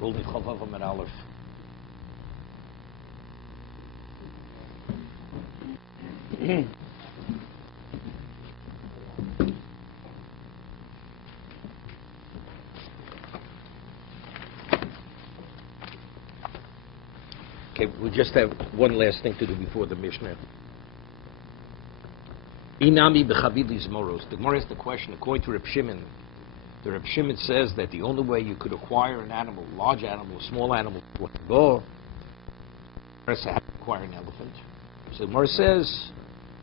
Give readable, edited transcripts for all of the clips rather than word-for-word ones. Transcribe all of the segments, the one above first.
Rolling Chavav Amar Aleph. Okay, we just have one last thing to do before the Mishnah. Inami b'chavilis moros. The Gemara asks the question, according to Reb Shimon. The Reb Shimon says that the only way you could acquire an animal, large animal, small animal, like a bull, is to acquire an elephant. So the Gemara says,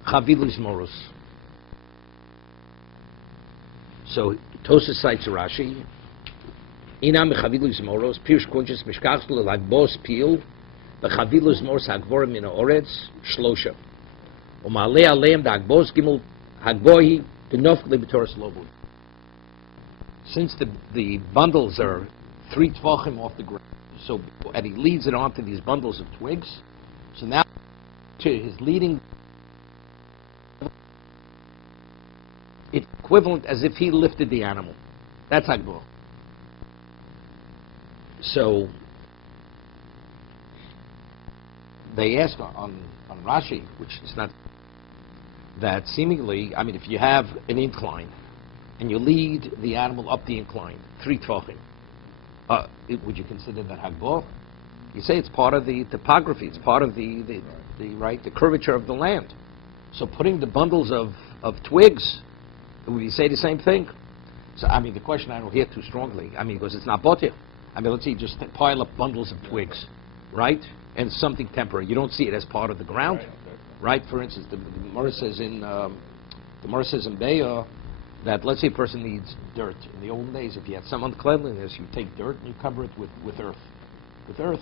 chavilis moros. So Tosas cites Rashi. Inami b'chavilis moros. Pirush konches mishkachs l'lagbos pil. B'chavilis moros hagvorim min ha'oretz shlosha. U'ma'alei aleim da'agbos gimel hagbohi b'nofkli b'toras lobu. Since the bundles are 3 tvachim off the ground, so and he leads it onto these bundles of twigs, so now to his leading, it's equivalent as if he lifted the animal. That's hagbor. So they ask on Rashi, which is not that seemingly, I mean, if you have an incline and you lead the animal up the incline, 3 tvachim, would you consider that hagbor? You say it's part of the topography, it's part of the curvature of the land. So putting the bundles of twigs, would you say the same thing? So I mean, the question I don't hear too strongly. I mean, because it's not botir. I mean, let's say you just pile up bundles of twigs, right? And something temporary. You don't see it as part of the ground, right? For instance, the Gemara says in Be'ah that let's say a person needs dirt. In the old days, if you had some uncleanliness, you take dirt and you cover it with earth. With earth.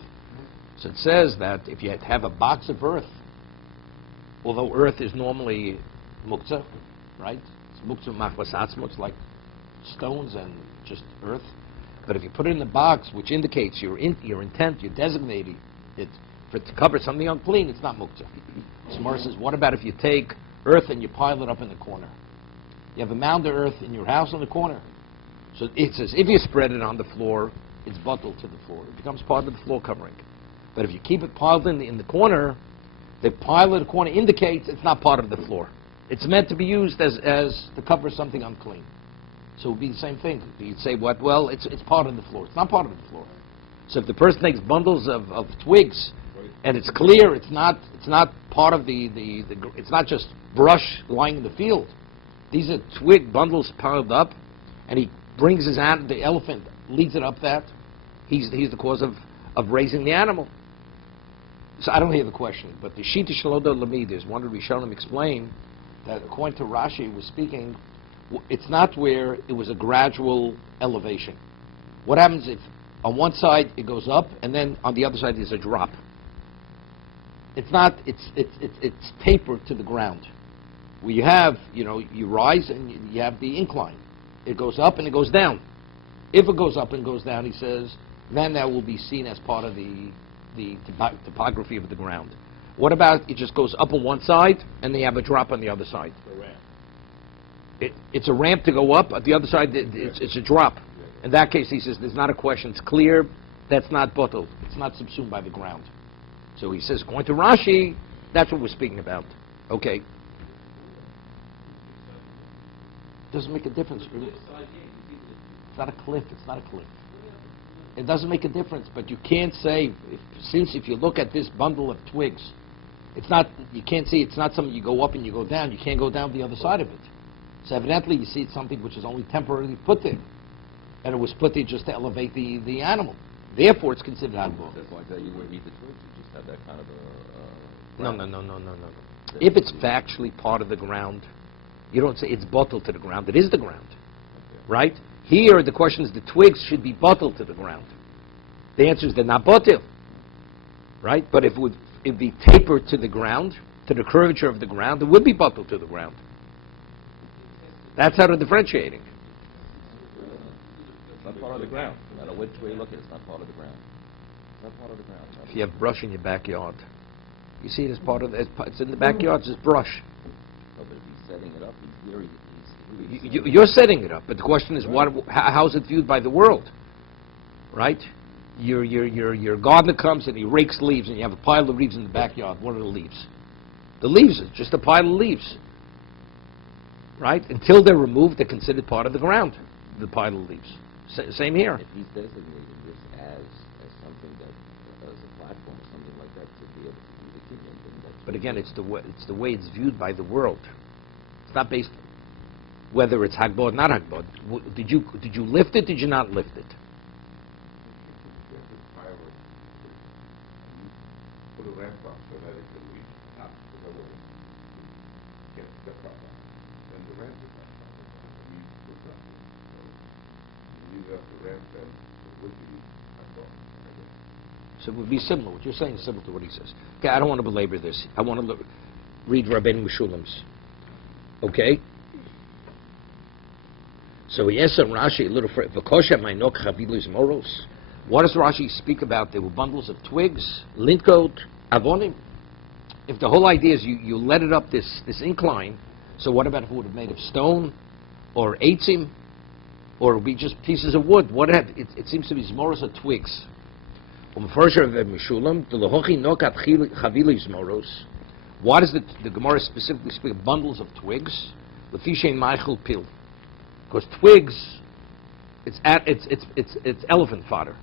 So it says that if you have a box of earth, although earth is normally muktzah, right? It's muktzah machvasatzmo, it's like stones and just earth. But if you put it in a box, which indicates your intent, you're designating it for to cover something unclean, it's not muktzah. So Gemara says, what about if you take earth and you pile it up in the corner? You have a mound of earth in your house in the corner. So it says, if you spread it on the floor, it's bottled to the floor. It becomes part of the floor covering. But if you keep it piled in the corner, the pile in the corner indicates it's not part of the floor. It's meant to be used as to cover something unclean. So it would be the same thing. You'd say, what? Well, it's part of the floor. It's not part of the floor. So if the person takes bundles of twigs, and it's clear, it's not part of it's not just brush lying in the field. These are twig bundles piled up, and he brings the elephant, leads it up that. He's the cause of raising the animal. So I don't hear the question, but the Shita Shaloda Lamid is one of the Rishonim explain that according to Rashi was speaking, it's not where it was a gradual elevation. What happens if on one side it goes up and then on the other side there's a drop? It's not. It's tapered to the ground. Where you have, you rise and you have the incline. It goes up and it goes down. If it goes up and goes down, he says, then that will be seen as part of the topography of the ground. What about it just goes up on one side and then you have a drop on the other side? A ramp. It's a ramp to go up. On the other side, it's a drop. In that case, he says, there's not a question. It's clear. That's not bottled. It's not subsumed by the ground. So he says, going to Rashi, that's what we're speaking about. Okay. Doesn't make a difference. It's not a cliff. It's not a cliff. It doesn't make a difference, but you can't say, if you look at this bundle of twigs, it's not, you can't say it's not something you go up and you go down. You can't go down the other side of it. So evidently you see it's something which is only temporarily put there. And it was put there just to elevate the animal. Therefore it's considered hagbor. That's like that, you wouldn't eat the twigs, you just have that kind of a... No. If it's factually part of the ground, you don't say it's bottled to the ground. It is the ground. Okay. Right? Here, the question is the twigs should be bottled to the ground. The answer is they're not bottled. Right? But if it'd be tapered to the ground, to the curvature of the ground, it would be bottled to the ground. That's how they're differentiating. It's not part of the ground. No matter which way you look at it, it's not part of the ground. It's not part of the ground. If you have brush in your backyard, you see it as part of it's in the backyard, it's just brush. No, but if he's setting it up, You're setting it up, but the question is, how's it viewed by the world, right? Your gardener comes and he rakes leaves, and you have a pile of leaves in the backyard. What are the leaves? The leaves are just a pile of leaves, right? Until they're removed, they're considered part of the ground, the pile of leaves. Same here. If he's designating this as something that, as a platform or something like that, to be able to do the kinyan, then that's... But again, it's the way it's viewed by the world. It's not based whether it's hagbah or not hagbah. Did you lift it? Did you not lift it? Put a ramp up so that it can reach up to the wall. Get the proper. Then the ramp is not proper. We put something. So you leave up the ramp, then it would be hagbah. So it would be similar. What you're saying is similar to what he says. Okay, I don't want to belabor this. I want to read Rabbeinu Meshulam's. Okay? So he asks Rashi a little further. What does Rashi speak about? There were bundles of twigs, lintcoat, avonim. If the whole idea is you let it up this incline, so what about if it would have made of stone or eitzim, or it would be just pieces of wood? It seems to be zmoros of twigs. Why does the Gemara specifically speak of bundles of twigs? Because twigs, it's elephant fodder.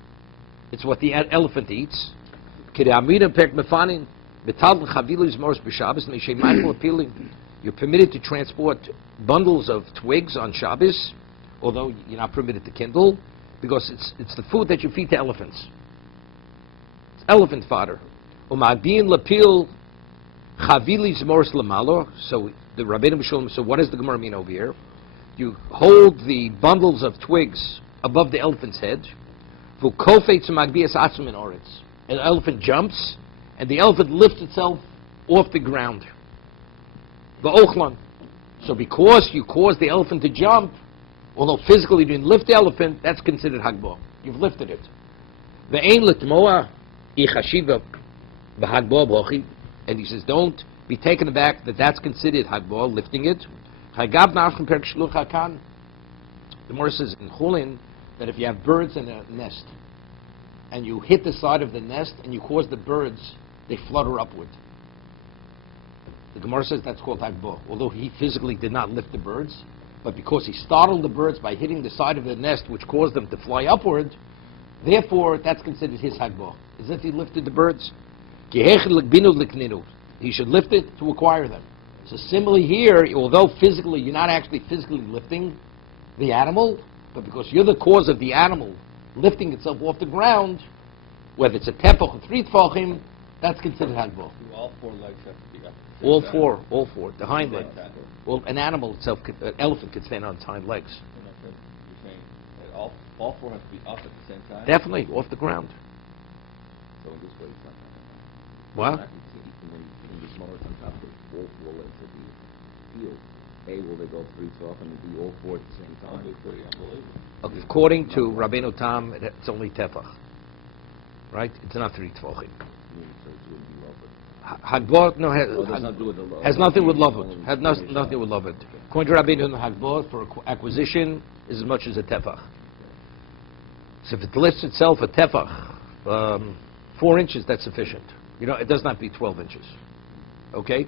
It's what the elephant eats. You're permitted to transport bundles of twigs on Shabbos, although you're not permitted to kindle, because it's the food that you feed to elephants. It's elephant fodder. So the Rabbeinu Meshulam, so what does the Gemara mean over here? You hold the bundles of twigs above the elephant's head. An elephant jumps, and the elephant lifts itself off the ground. So because you caused the elephant to jump, although physically you didn't lift the elephant, that's considered hagbah. You've lifted it. And he says, don't be taken aback that that's considered hagbah, lifting it. The Gemara says in Chulin that if you have birds in a nest, and you hit the side of the nest, and you cause the birds, they flutter upward. The Gemara says that's called hagbah. Although he physically did not lift the birds, but because he startled the birds by hitting the side of the nest, which caused them to fly upward, therefore that's considered his hagbah. As if he lifted the birds. He should lift it to acquire them. So similarly here, although physically, you're not actually physically lifting the animal, but because you're the cause of the animal lifting itself off the ground, whether it's a tefach or 3 tefachim, that's considered hagbah. All 4 legs have to be up. All four, the hind leg. Well, an animal itself, an elephant could stand on its hind legs. You're saying that all 4 have to be up at the same time? Definitely, off the ground. So in this way, it's not... What? When you small on top of all 4 legs of the field, will they go 3 off and be all 4 at the same time? That'd be pretty unbelievable. According to Rabbeinu Tam, it's only tefach. Right? It's not 3 tefachim. So it wouldn't be love. Hagbah, no, has nothing with love. Has nothing with love. According to Rabbeinu Tam, hagbah for acquisition is as much as a tefach. So if it lifts itself a tefach, 4 inches, that's sufficient. It does not be 12 inches. Okay,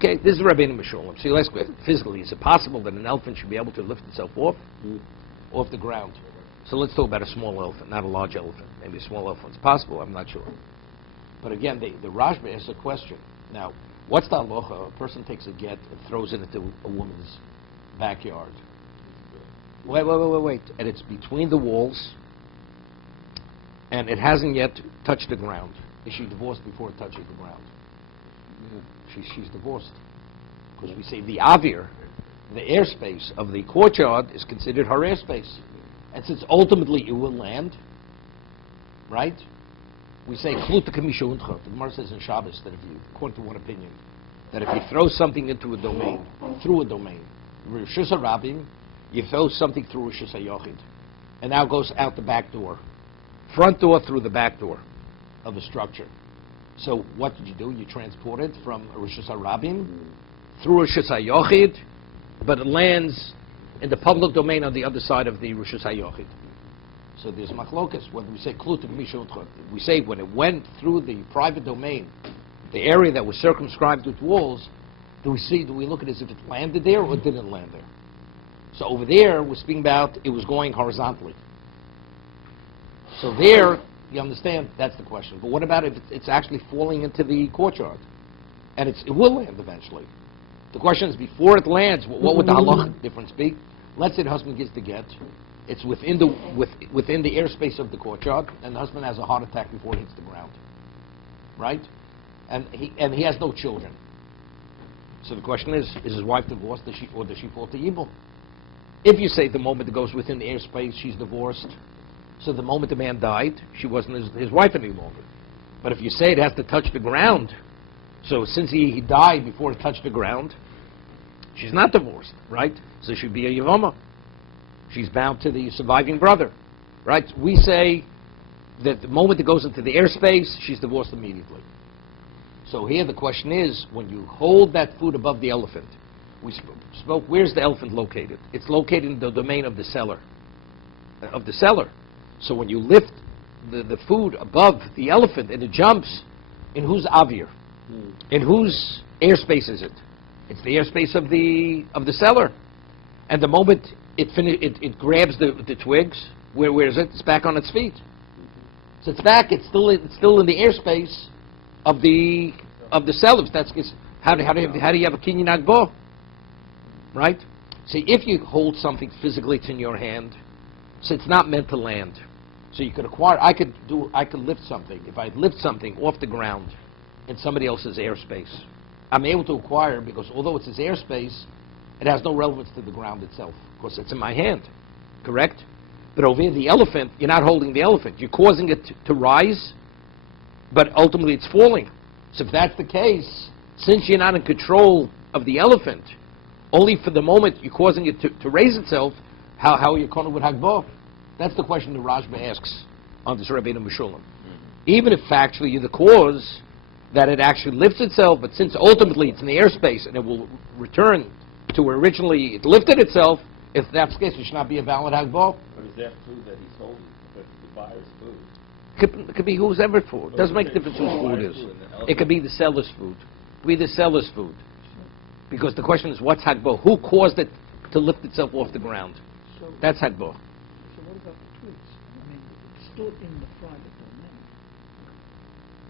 this is Rabbeinu Meshulam. So you ask, physically, is it possible that an elephant should be able to lift itself off the ground? So let's talk about a small elephant, not a large elephant. Maybe a small elephant. It's possible, I'm not sure. But again, the Rashba asks a question. Now, what's the halacha? A person takes a get and throws it into a woman's backyard. Wait. And it's between the walls, and it hasn't yet touched the ground. Is she divorced before it touches the ground? She's divorced. Because we say the avir, the airspace of the courtyard, is considered her airspace. And since ultimately it will land, right? We say, the Gemara says in Shabbos that according to one opinion, that if you throw something into a domain, through a domain, Rishus HaRabim, you throw something through Rishus HaYochid, and now goes out the back door. Front door through the back door of a structure. So what did you do? You transport it from Rishus HaRabim through Rishus HaYochid, but it lands in the public domain on the other side of the Rishus HaYochid. So there's machlokas. Whether we say klutim mishot, we say when it went through the private domain, the area that was circumscribed with walls, do we look at it as if it landed there or didn't land there? So over there, we're speaking about it was going horizontally. So there, you understand, that's the question. But what about if it's actually falling into the courtyard? And it will land eventually. The question is, before it lands, what would the halacha difference be? Let's say the husband gives the get. It's within the airspace of the courtyard, and the husband has a heart attack before it hits the ground. Right? And he has no children. So the question is his wife divorced, or does she fall to evil? If you say the moment it goes within the airspace, she's divorced, so the moment the man died, she wasn't his wife any longer. But if you say it has to touch the ground, so since he died before it touched the ground, she's not divorced, right? So she'd be a Yavama. She's bound to the surviving brother, right? We say that the moment it goes into the airspace, she's divorced immediately. So here the question is, when you hold that food above the elephant, we spoke, where's the elephant located? It's located in the domain of the seller. So when you lift the food above the elephant and it jumps, in whose avir? In whose airspace is it? It's the airspace of the seller. And the moment it grabs the twigs, where is it? It's back on its feet. So it's back. It's still in the airspace of the seller. How do you have a kinyan agbo? Right? See, if you hold something physically, it's in your hand, so it's not meant to land. So you could acquire. I could lift something. If I lift something off the ground in somebody else's airspace, I'm able to acquire, because although it's his airspace, it has no relevance to the ground itself. Of course, it's in my hand, correct? But over here, the elephant, you're not holding the elephant. You're causing it to rise, but ultimately it's falling. So if that's the case, since you're not in control of the elephant, only for the moment you're causing it to raise itself, how are you going with Hagbah? That's the question that Rajba asks on this Rabbeinu Meshulam. Even if factually you're the cause that it actually lifts itself, but since ultimately it's in the airspace and it will return to where originally it lifted itself, if that's the case, it should not be a valid Hagbah. But is that food that he's holding? But the buyer's food. It could be whoever's food. It doesn't make a difference whose food is. It could be the seller's food. It could be the seller's food. Because the question is, what's Hagbah? Who caused it to lift itself off the ground? That's Hagbah. So what about the twigs? I mean, it's still in the private domain.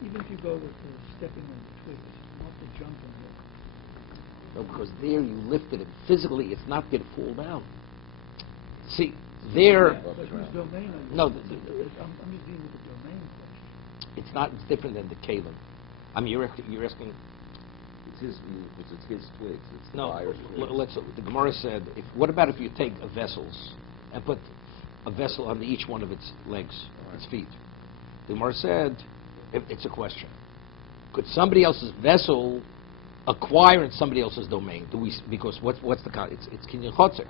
Even if you go with the stepping on the twigs, not the jumping there. No, because there you lifted it. Physically, it's not going to fall down. See, there... But whose domain are you? No, I'm just dealing with the domain question. it's different than the kalim. I mean, you're asking... It's his twigs. It's the No, buyer's twigs. the Gemara said, what about if you take vessels and put a vessel under each one of its legs, its feet? The Gemara said, it's a question. Could somebody else's vessel acquire in somebody else's domain? Because what's the concept? It's kinyan chotzer.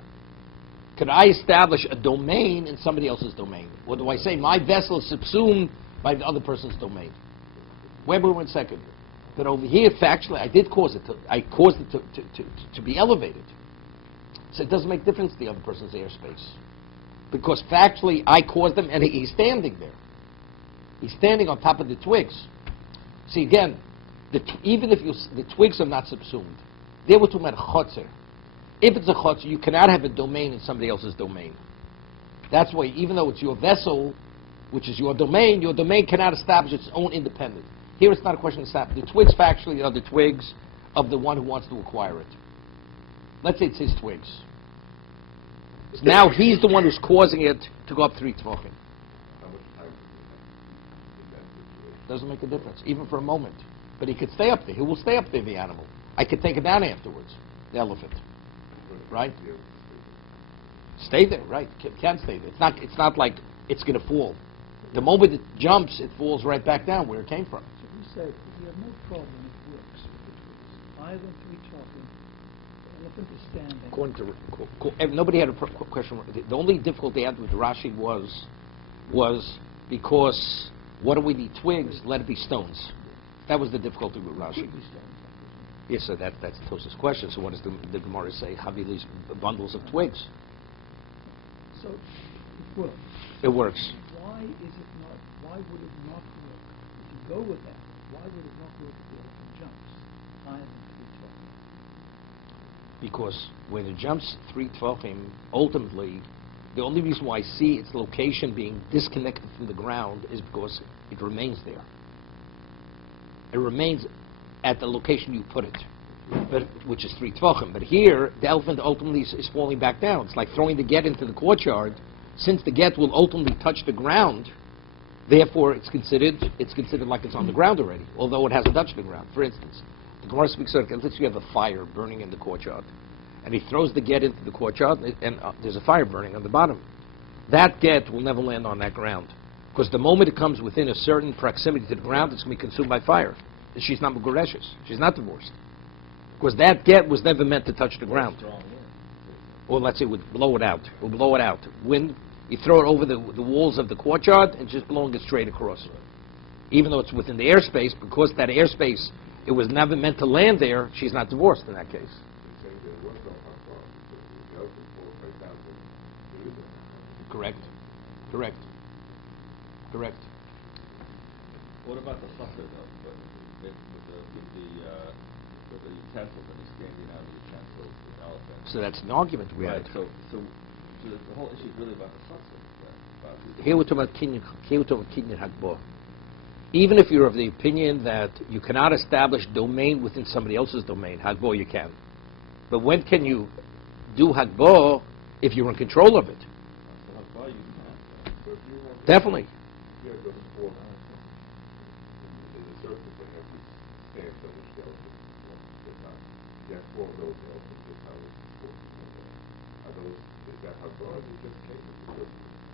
Could I establish a domain in somebody else's domain? Or do I say my vessel is subsumed by the other person's domain? Wait one second. But over here, factually, I caused it to be elevated. So it doesn't make difference to the other person's airspace. Because factually, I caused them, and he's standing there. He's standing on top of the twigs. See, again, even if the twigs are not subsumed, they were talking about chotzer. If it's a chotzer, you cannot have a domain in somebody else's domain. That's why, even though it's your vessel, which is your domain cannot establish its own independence. Here it's not a question of establishing. The twigs factually are the twigs of the one who wants to acquire it. Let's say it's his twigs. So now he's the one who's causing it to go up 3 tefachim. How much time in that situation? Doesn't make a difference, even for a moment. But he could stay up there. He will stay up there, the animal. I could take it down afterwards, the elephant. Right? Stay there, right? Can't stay there. It's not like it's going to fall. The moment it jumps, it falls right back down where it came from. So we said we have no problem if it works with the twigs. Either 3 talking, the elephant is standing. According to nobody had a question. The only difficulty I had with Rashi was because what do we need? Twigs? Let it be stones. That was the difficulty with Rashi. Yes, so that's Tos's question. So what does the Gemara say? Havilis, bundles of twigs. So It works. It works. Why is it not? Why would it not work? If you go with that, why would it not work if the elephant jumps higher than 3 tvachim? Because when it jumps 3 tvachim, ultimately, the only reason why I see its location being disconnected from the ground is because it remains there. It remains at the location you put it, but which is 3 tvachim. But here, the elephant ultimately is falling back down. It's like throwing the get into the courtyard. Since the get will ultimately touch the ground, therefore it's considered like it's on the ground already, although it hasn't touched the ground. For instance, the Gemara speaks of, let's say you have a fire burning in the courtyard, and he throws the get into the courtyard, and there's a fire burning on the bottom. That get will never land on that ground, because the moment it comes within a certain proximity to the ground, it's going to be consumed by fire. She's not Megureshes. She's not divorced. Because that get was never meant to touch the ground. Or let's say it would blow it out. We'll blow it out. Wind, you throw it over the walls of the courtyard and just blowing it straight across. Even though it's within the airspace, because that airspace, it was never meant to land there, she's not divorced in that case. Correct. Correct. Correct. What about the chutzner though? With the utensils and he's standing out of the utensils, the elephant. So that's an argument we Right. had. So the whole issue is really about the chutzner. Here we're talking about kinyan hagbah. Even if you're of the opinion that you cannot establish domain within somebody else's domain, hagbah you can. But when can you do hagbah if you're in control of it? Definitely.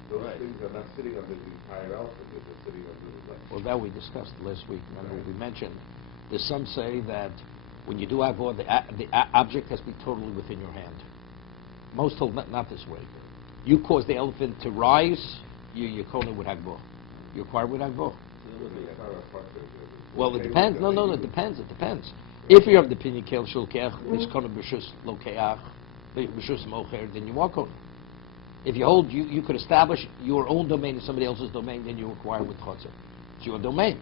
Those things are not sitting under the entire elephant, they're just sitting under the legs. Well, that we discussed last week. Remember, we mentioned there's some say that when you do hagbah, the object has to be totally within your hand. Most hold not this way. You cause the elephant to rise, you're calling it with hagbah. You acquire with hagbah. Well, it depends. No, it depends. It depends. If you're of the opinion, kel shulkech, mishkona b'shus lokeach, b'shus mocher, then you are kohen. If you hold, you could establish your own domain in somebody else's domain, then you acquire with chotzer. It's your domain.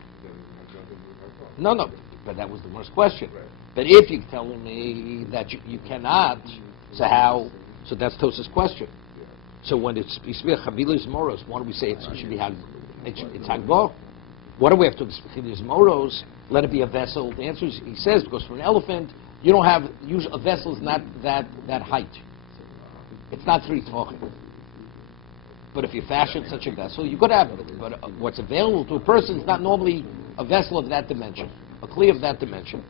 No, but that was the worst question. But if you're telling me that you cannot, so how? So that's Tosa's question. So when it's chavilas moros, why do we say it should be it's hagbah? What do we have to chavilas moros? Let it be a vessel. The answer is, he says, because for an elephant, you don't have a vessel is not that height. It's not 3 tvachim. But if you fashion such a vessel, you could have it. But what's available to a person is not normally a vessel of that dimension, a kli of that dimension.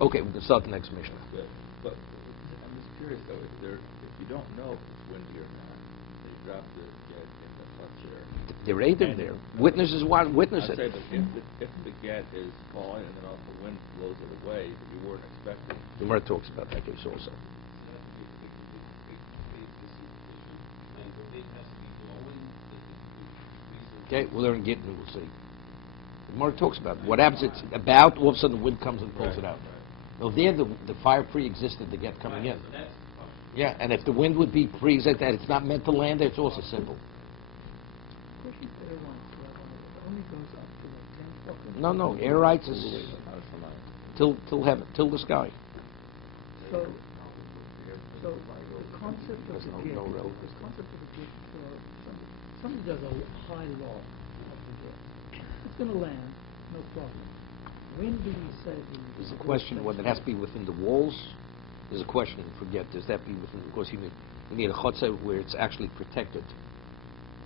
Okay, we can start the next mission. Good. But I'm just curious though, if you don't know if it's windy or not, they drop the get in the front chair. They're either there. Witnesses want witness I'd it. say, but if the get is falling and then all the wind blows it away that you weren't expecting. The Gemara talks about that case also. Okay, we'll learn Gittin, we'll see. The Gemara talks about it. What happens, it's about, all of a sudden the wind comes and pulls it out. No, there the fire pre-existed the get coming in. Yeah, and if the wind would be pre-existed, that it's not meant to land there, it's also simple. Question for everyone, it only goes up to like 10 tvachim. No, air rights is till heaven, till the sky. So the concept of the gate, this concept of the gate, somebody does a high law of the gate. It's going to land, no problem. When do we say There's a question whether it has to be within the walls. There's a question, forget, does that be within, because you need a chutzah where it's actually protected.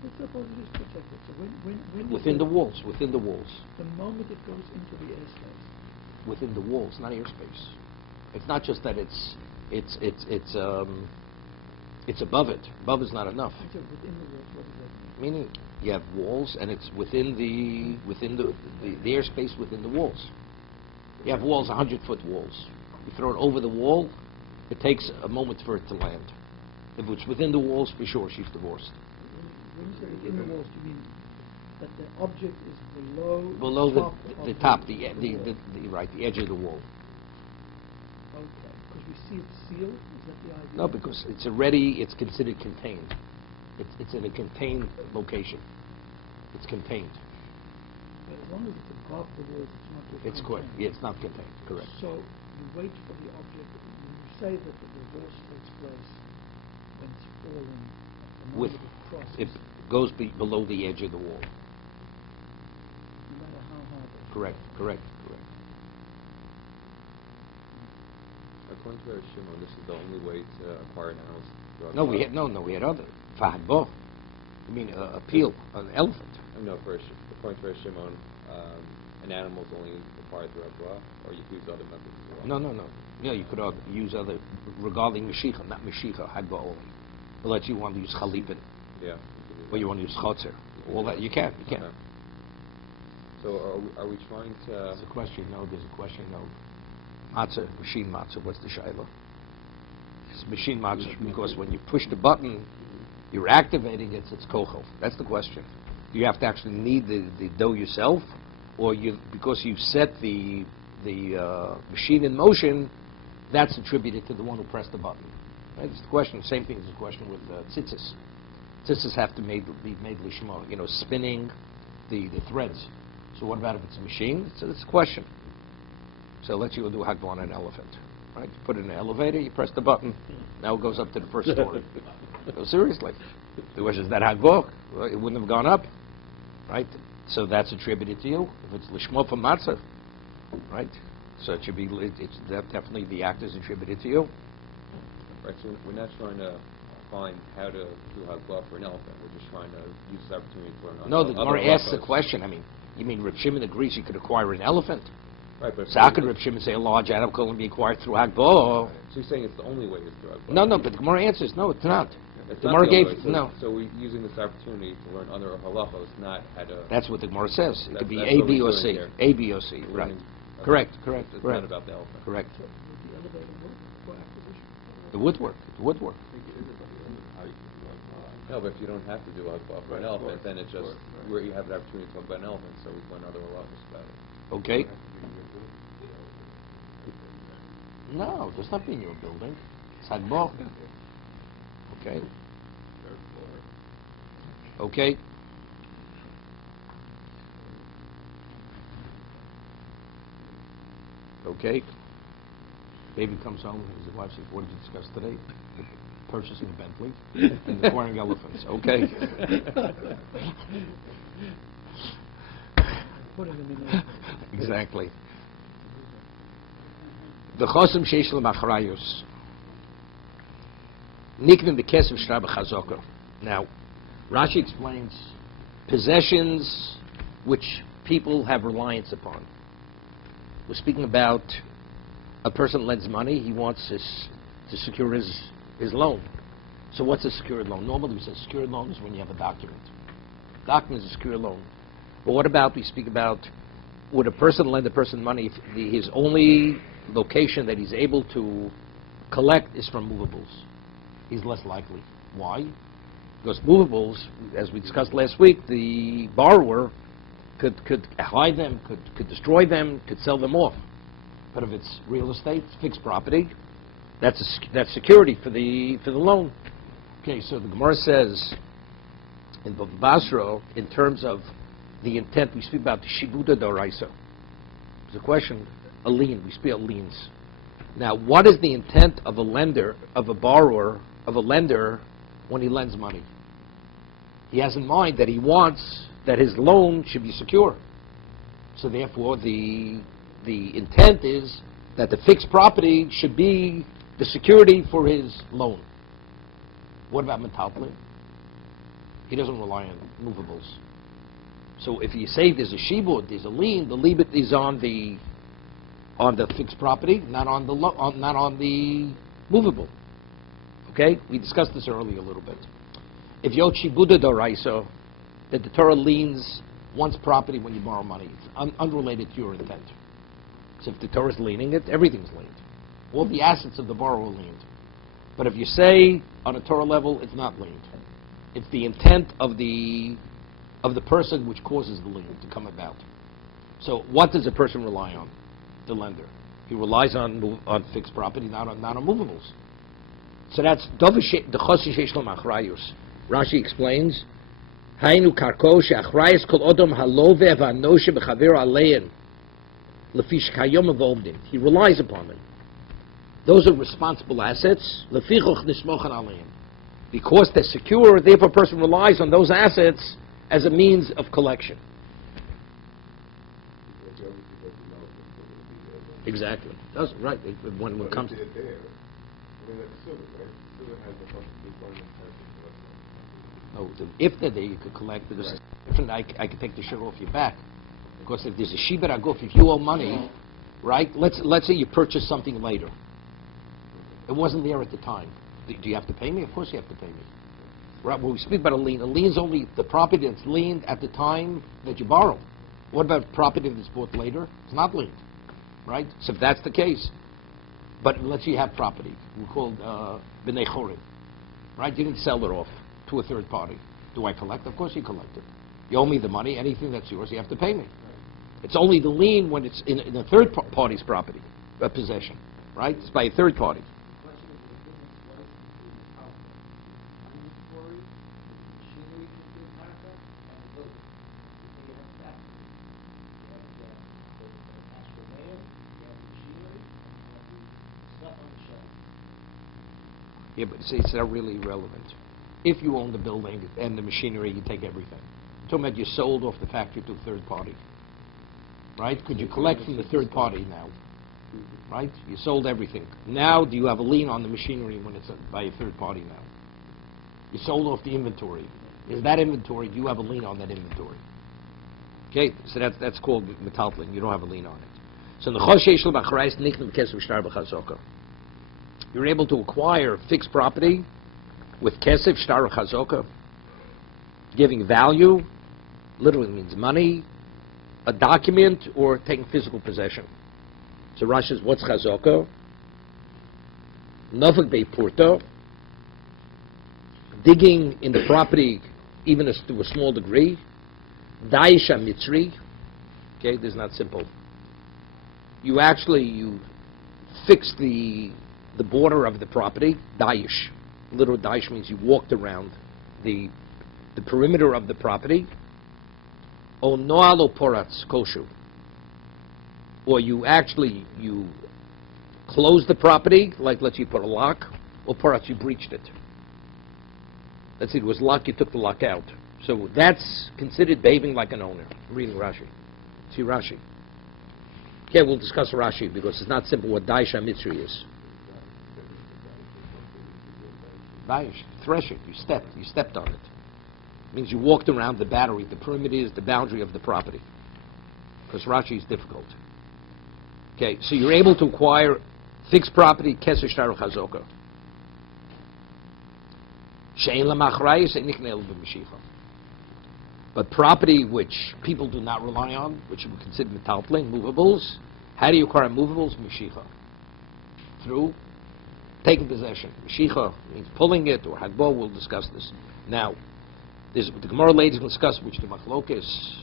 Let's suppose it is protected. So when Within the walls, within the walls. The moment it goes into the airspace. Within the walls, not airspace. It's not just that it's above it. Above is not enough. So within the walls, what does that mean? Meaning you have walls and it's within the airspace within the walls. You have walls, 100-foot walls. You throw it over the wall, it takes a moment for it to land. If it's within the walls, for sure she's divorced. When you say within the walls, do you mean that the object is Below the top top, the edge of the wall. Okay, because we see it sealed. Is that the idea? No, because it's already, it's considered contained. It's in a contained location. It's contained. But as long as it's above the walls, it's not just It's correct. contained. Yeah, it's not contained. Correct. So you wait for the object. You say that the divorce takes place when it's fallen. The With moment it crosses, it goes below the edge of the wall. no matter how hard it is. Correct. Correct. Correct. According to our Shimon, this is the only way to acquire an house. No, we had other. Fahadbo. I mean, appeal, an elephant. No, according to our Shimon, an animal is only acquired through Abra, or you can use other methods as well. No. Yeah, you could use other regarding Mashiach, not Mashiach, Hadba only. Unless you want to use Chalipin, Yeah. or you want to use Chotzer. All that, you can. Okay. So are we trying to... There's a question, no. There's a question, no. Matzah, machine matzah, what's the shayla? It's machine matzah because when you push the button, you're activating it, it's kochel. That's the question. Do you have to actually knead the dough yourself, or because you set the machine in motion, that's attributed to the one who pressed the button? Right? It's the question. Same thing as the question with tzitzis. Tzitzis have to be made lishma, spinning the threads. So what about if it's a machine? It's a question. So let's you do hagbo on an elephant, right? You put it in an elevator, you press the button, now it goes up to the first story. No, seriously. The question is that hagbo, it wouldn't have gone up, right? So that's attributed to you. If it's lishma from matzah, right? So it should be. It's definitely the act is attributed to you. Right, so we're not trying to find how to do hagbo for an elephant. We're just trying to use this opportunity to learn. No, the Gemara asks the question. I mean, you mean Reb Shimon agrees you could acquire an elephant? Right, but So how could Reb Shimon say a large animal can only be acquired through hagbo? So you're saying it's the only way is through hagbo? No, but the Gemara answers no, it's not. It's The not Gemara the only gave way. no. So we're using this opportunity to learn other halachos, not how to... That's what the Gemara says. It could be That's A, what B, we're or doing C. here. A, B, or C. We're Right. learning- okay. Correct. It's Correct. not about the elephant. Correct. So would the elevator work for acquisition? The woodwork. The woodwork. No, but if you don't have to do hagbo for an elephant, then it's just where you have an opportunity to talk about an elephant, so we learn other halachos about it. Okay. No, it does not mean your building. It's hagbo. Okay. Okay. Okay. Baby comes home, his wife says, what did you discuss today? Purchasing a Bentley and acquiring elephants. Okay. Putting them in there. Exactly. The chosim sheish lemachrayus. Niknim the kesef shra b'chazoko. Now, Rashi explains possessions which people have reliance upon. We're speaking about a person lends money, he wants to secure his loan. So what's a secured loan? Normally we say secured loan is when you have a document. Document is a secured loan. But what about, we speak about, would a person lend a person money if his only location that he's able to collect is from movables? He's less likely. Why? Because movables, as we discussed last week, the borrower could hide them, could destroy them, could sell them off. But if it's real estate, fixed property, that's security for the loan. Okay, so the Gemara says in Bava Basra, in terms of the intent, we speak about the shibuda doraisa. There's a question, a lien. We speak of liens. Now, what is the intent of a lender, of a borrower, of a lender when he lends money? He has in mind that he wants that his loan should be secure. So therefore, the intent is that the fixed property should be the security for his loan. What about metaltalin? He doesn't rely on movables. So if you say there's a shibud, there's a lien, the lien is on the fixed property, not on the movable. Okay, we discussed this earlier a little bit. If you're shibuda doraisa, that the Torah liens one's property when you borrow money, it's unrelated to your intent. So if the Torah is leaning it, everything's liened. All the assets of the borrower are liened. But if you say on a Torah level, it's not liened. It's the intent of the person which causes the lien to come about. So what does a person rely on? The lender. He relies on fixed property, not on movables. So that's the chosin sheish lo machrayus. Rashi explains, Hainu karko she'achrayis kol odom halove v'anoshe b'chaver alein lefi shekayom avovdim. He relies upon them. Those are responsible assets. Lefichoch nismochan alein. Because they're secure, therefore a person relies on those assets as a means of collection. Exactly. That's right. When it comes. They're there. I mean, that's silver, right? Silver has the function If they're there, you could collect. Because different. I could take the shirt off your back. Because if there's a shiber aguf, if you owe money, right? Let's say you purchase something later. It wasn't there at the time. Do you have to pay me? Of course you have to pay me. Right? When we speak about a lien is only the property that's liened at the time that you borrow. What about property that's bought later? It's not liened. Right? So if that's the case, but let's say you have property, we call b'nei chorim, right? You didn't sell it off to a third party. Do I collect? Of course you collect it. You owe me the money. Anything that's yours, you have to pay me. It's only the lien when it's in a third party's property, possession, right? It's by a third party. Yeah, but see, it's not really relevant. If you own the building and the machinery, you take everything. I'm talking about you sold off the factory to a third party, right? Could you collect from the third party now, right? You sold everything. Now, do you have a lien on the machinery when it's by a third party now? You sold off the inventory. Is that inventory, do you have a lien on that inventory? Okay, so that's called metaltlin. You don't have a lien on it. So the choshesh l'bachrais nichlim kesef shtar b'chazokah. You're able to acquire fixed property with kesef shtar b'chazokah, giving value, literally means money, a document, or taking physical possession. So Rashi says, what's chazokah? Nafak bei purta, digging in the property even to a small degree. Daisha mitzri, okay, this is not simple. You fix the border of the property, daish. Literal daish means you walked around the perimeter of the property. O noalo poratz koshu. Or you close the property, like let's say you put a lock, or poratz you breached it. Let's say it was locked, you took the lock out. So that's considered behaving like an owner. I'm reading Rashi. See Rashi. Okay, we'll discuss Rashi because it's not simple what Daisha Mitzri is. Daish, thresh it, you stepped on it. It means you walked around the boundary, the perimeter is the boundary of the property. Because Rashi is difficult. Okay, so you're able to acquire fixed property, Keser Shtar Chazokah. She'en lamachrayis and niknel b'mishicha. But property which people do not rely on, which we consider metaltlin, movables, how do you acquire movables? Mishicha. Through taking possession. Mishicha means pulling it, or hagbo, we'll discuss this. Now, the Gemara ladies will discuss which the machlokes,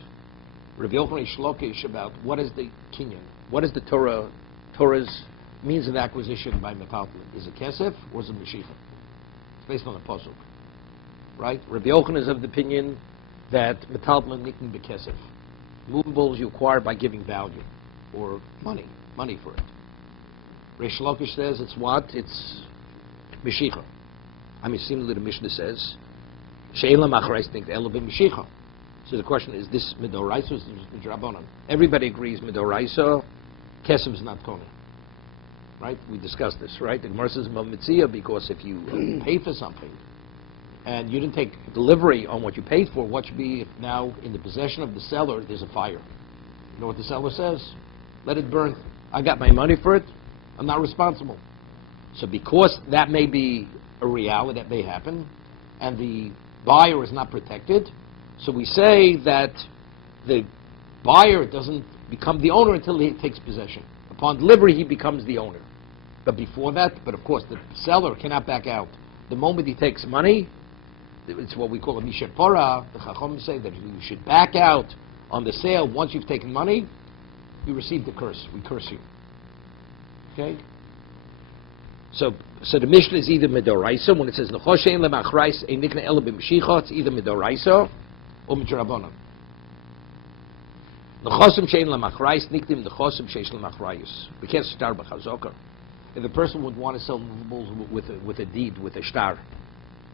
Rav Yochanan Shlokish, about what is the kinyan, what is the Torah's means of acquisition by metaltlin. Is it kesef or is it mishicha? It's based on a pasuk. Right? Rav Yochanan is of the opinion that metaltlin nikn bekesef. Movables you acquire by giving value, or money for it. Reish Lakish says it's what? It's mishicha. I mean, similarly the Mishnah says, she'ela machreis nikn elo b'mishicha. So the question is, this midoraisa or is this midrabanan? Everybody agrees midoraisa, kesef is not koni. Right? We discussed this, right? The Gemara says mitzia, because if you pay for something and you didn't take delivery on what you paid for, what should be if now in the possession of the seller there's a fire? You know what the seller says? Let it burn. I got my money for it. I'm not responsible. So because that may be a reality, that may happen, and the buyer is not protected, so we say that the buyer doesn't become the owner until he takes possession. Upon delivery, he becomes the owner. But before that, of course, the seller cannot back out. The moment he takes money, it's what we call a mishet pora. The Chacham say that you should back out on the sale. Once you've taken money, you receive the curse. We curse you. Okay? So the Mishnah is either midoraisa, when it says nechoshein lemachrais ein nikna ela b'mshicha, it's either midoraisa or midrabanan. Nechosim shein lemachrais nikdim nechosim sheish lemachrayus. We can't start b'chazokah. If a person would want to sell movables with a deed, with a shtar,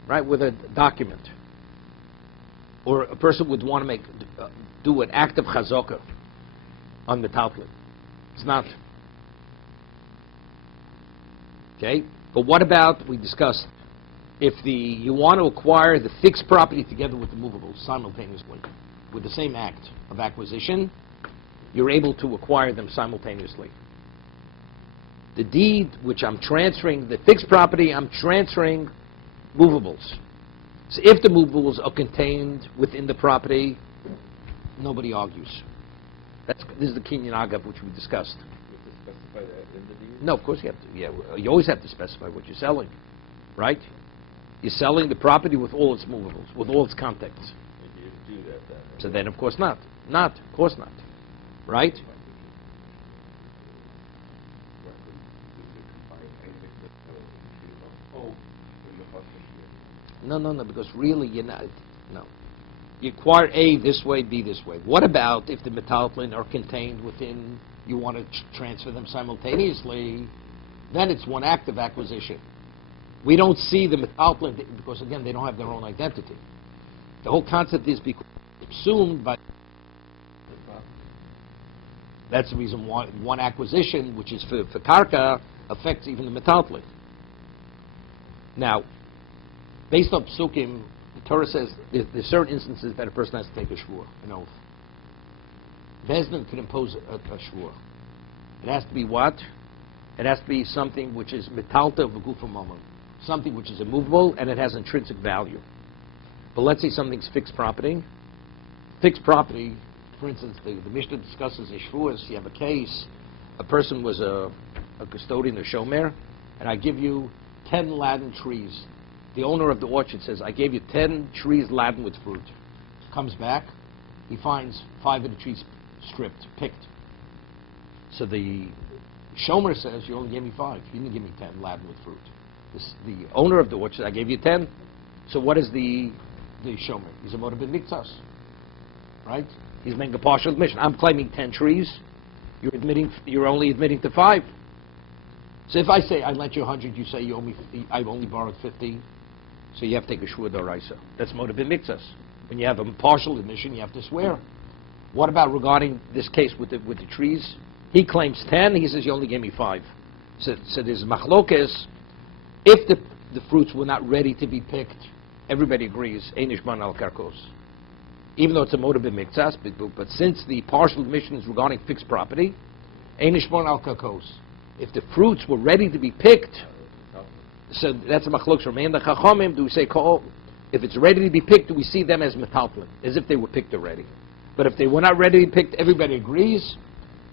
right, with a document, or a person would want to do an act of chazokah on the talmud, it's not. Okay, but what about, we discussed, if you want to acquire the fixed property together with the movables simultaneously, with the same act of acquisition, you're able to acquire them simultaneously. The deed, which I'm transferring, the fixed property, I'm transferring movables. So if the movables are contained within the property, nobody argues. This is the kinyan agav which we discussed. You have to specify that in the deed? No, of course you have to. Yeah, you always have to specify what you're selling, right? You're selling the property with all its movables, with all its contents. If you do that, then. So then, of course not. Of course not. Right? No, because really you're not. No. You acquire A this way, B this way. What about if the metalplin are contained within, you want to transfer them simultaneously, then it's one act of acquisition. We don't see the metalplin because, again, they don't have their own identity. The whole concept is assumed by. That's the reason why one acquisition, which is for karka, affects even the metalplin. Now, based on psukim, the Torah says there's certain instances that a person has to take a shvur, an oath. Bezdin can impose a shvur. It has to be what? It has to be something which is metalta v'gufa mamon, something which is immovable and it has intrinsic value. But let's say something's fixed property. Fixed property, for instance, the Mishnah discusses in shvuas. You have a case, a person was a custodian, a shomer, and I give you 10 laden trees. The owner of the orchard says, I gave you 10 trees laden with fruit. Comes back, he finds 5 of the trees stripped, picked. So the shomer says, you only gave me 5. You didn't give me 10 laden with fruit. The owner of the orchard, I gave you 10. So what is the shomer? He's a motor ben miktsas, right? He's making a partial admission. I'm claiming 10 trees. You're only admitting to 5. So if I say I lent you 100, you say you owe me 50. I've only borrowed 50. So you have to take a shvur d'oraisa. That's motor ben miktsas. When you have a partial admission, you have to swear. What about regarding this case with the trees? He claims 10. He says you only gave me 5. So there's machlokes. If the fruits were not ready to be picked, everybody agrees einish ban al karkos. Even though it's a motor ben miktsas, but since the partial admission is regarding fixed property, einish ban al karkos. If the fruits were ready to be picked, so that's a machlokes from the chachamim. Do we say if it's ready to be picked, do we see them as metalplin, as if they were picked already? But if they were not ready to be picked, everybody agrees.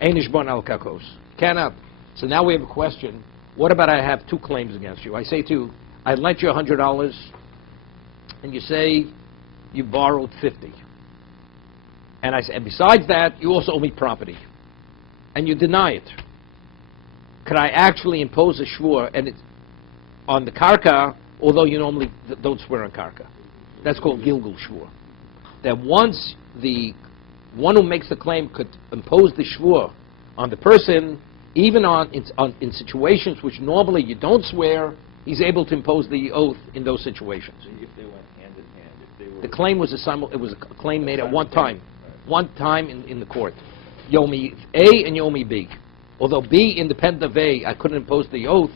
Einish ban al kakos. Cannot. So now we have a question. What about I have 2 claims against you? I say to you, I lent you $100, and you say you borrowed 50. And I say, and besides that, you also owe me property, and you deny it. Could I actually impose a shvur and it's on the karka, although you normally don't swear on karka? That's called gilgul shvur. That once the one who makes the claim could impose the shvur on the person, even in situations which normally you don't swear, he's able to impose the oath in those situations. If they went hand in hand, if they were... The claim was a claim made at one time. One time in the court. You owe me A and you owe me B. Although B, independent of A, I couldn't impose the oath,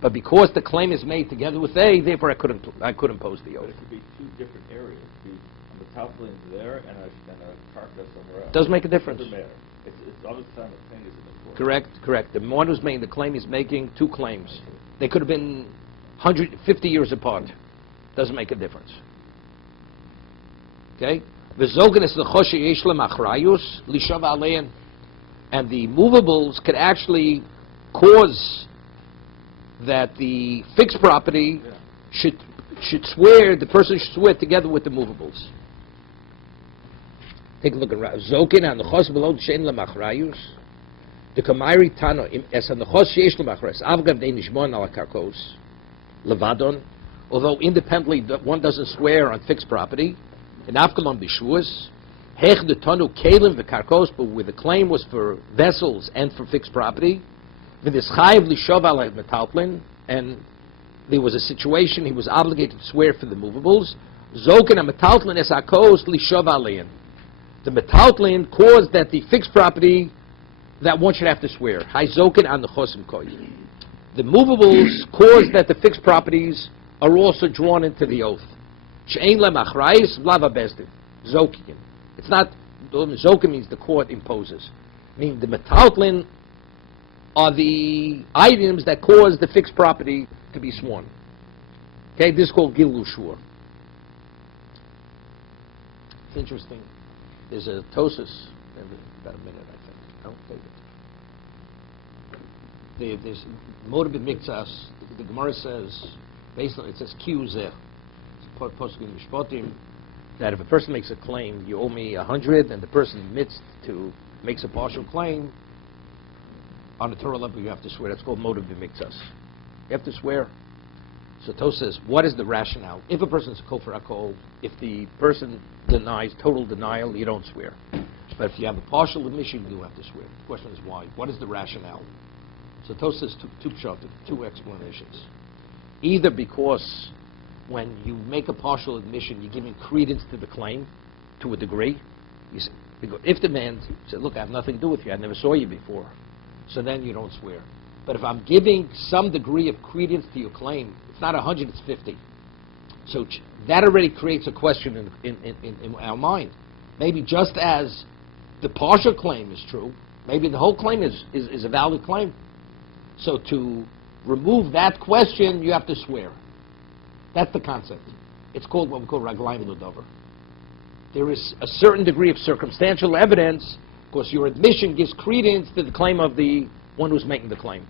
but because the claim is made together with A, therefore I could impose the oath. But it could be 2 different areas. It could be on the top lane there and a karka somewhere else. Does make a difference. Doesn't matter. It's always simultaneous in the court. Correct. The one who's making the claim is making 2 claims. They could have been 150 years apart. Doesn't make a difference. Okay? And the movables could actually cause that the fixed property should swear, the person should swear together with the movables. Take a look at Zokin and the chos below shein lemachrayus. The Kamairi Tano es hanachos sheyesh lemachres avgav de nishmon al karkos levadon. Although independently one doesn't swear on fixed property, and afkamon bishuas hech the tanu kalim the karkos, but where the claim was for vessels and for fixed property, v'nis chayiv lishov al metalplin, and there was a situation he was obligated to swear for the movables. Zoken a metalplin es akos lishov alein. The metalplin caused that the fixed property that one should have to swear. Hai zoken an the chosim koy. The movables caused that the fixed properties are also drawn into the oath. She'ein lem achrayis vlava bezdin. Zokin. It's not, zokin means the court imposes. Meaning the metaltlin are the items that cause the fixed property to be sworn. Okay, this is called gilu shur. It's interesting. There's a tosis, about a minute, I think. I'll take it. There's motive b'miktzas. The Gemara says, basically, it says kiyuzeh. It's posuk in Mishpatim that if a person makes a claim, you owe me 100, and the person admits to makes a partial claim, on the Torah level you have to swear. That's called motive b'miktzas. You have to swear. So Tos says, what is the rationale? If a person is a kol for akol, if the person denies, total denial, you don't swear. But if you have a partial admission, you do have to swear. The question is why? What is the rationale? So Tos says two explanations. Either because when you make a partial admission, you're giving credence to the claim to a degree. You say, because if the man said, look, I have nothing to do with you, I never saw you before, so then you don't swear. But if I'm giving some degree of credence to your claim, it's not 100, it's 50. So that already creates a question in our mind. Maybe just as the partial claim is true, maybe the whole claim is a valid claim. So to remove that question, you have to swear. That's the concept. It's called what we call raglayim l'dover. There is a certain degree of circumstantial evidence, because your admission gives credence to the claim of the one who's making the claim.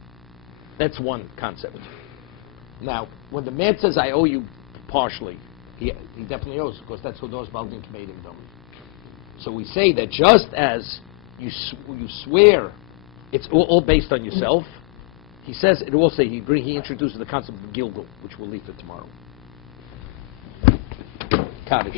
That's one concept. Now, when the man says, I owe you partially, he definitely owes, because that's what those balding made him. So we say that just as you swear, it's all based on yourself. He says it also. He introduces the concept of Gilgul, which we'll leave for tomorrow. Kaddish.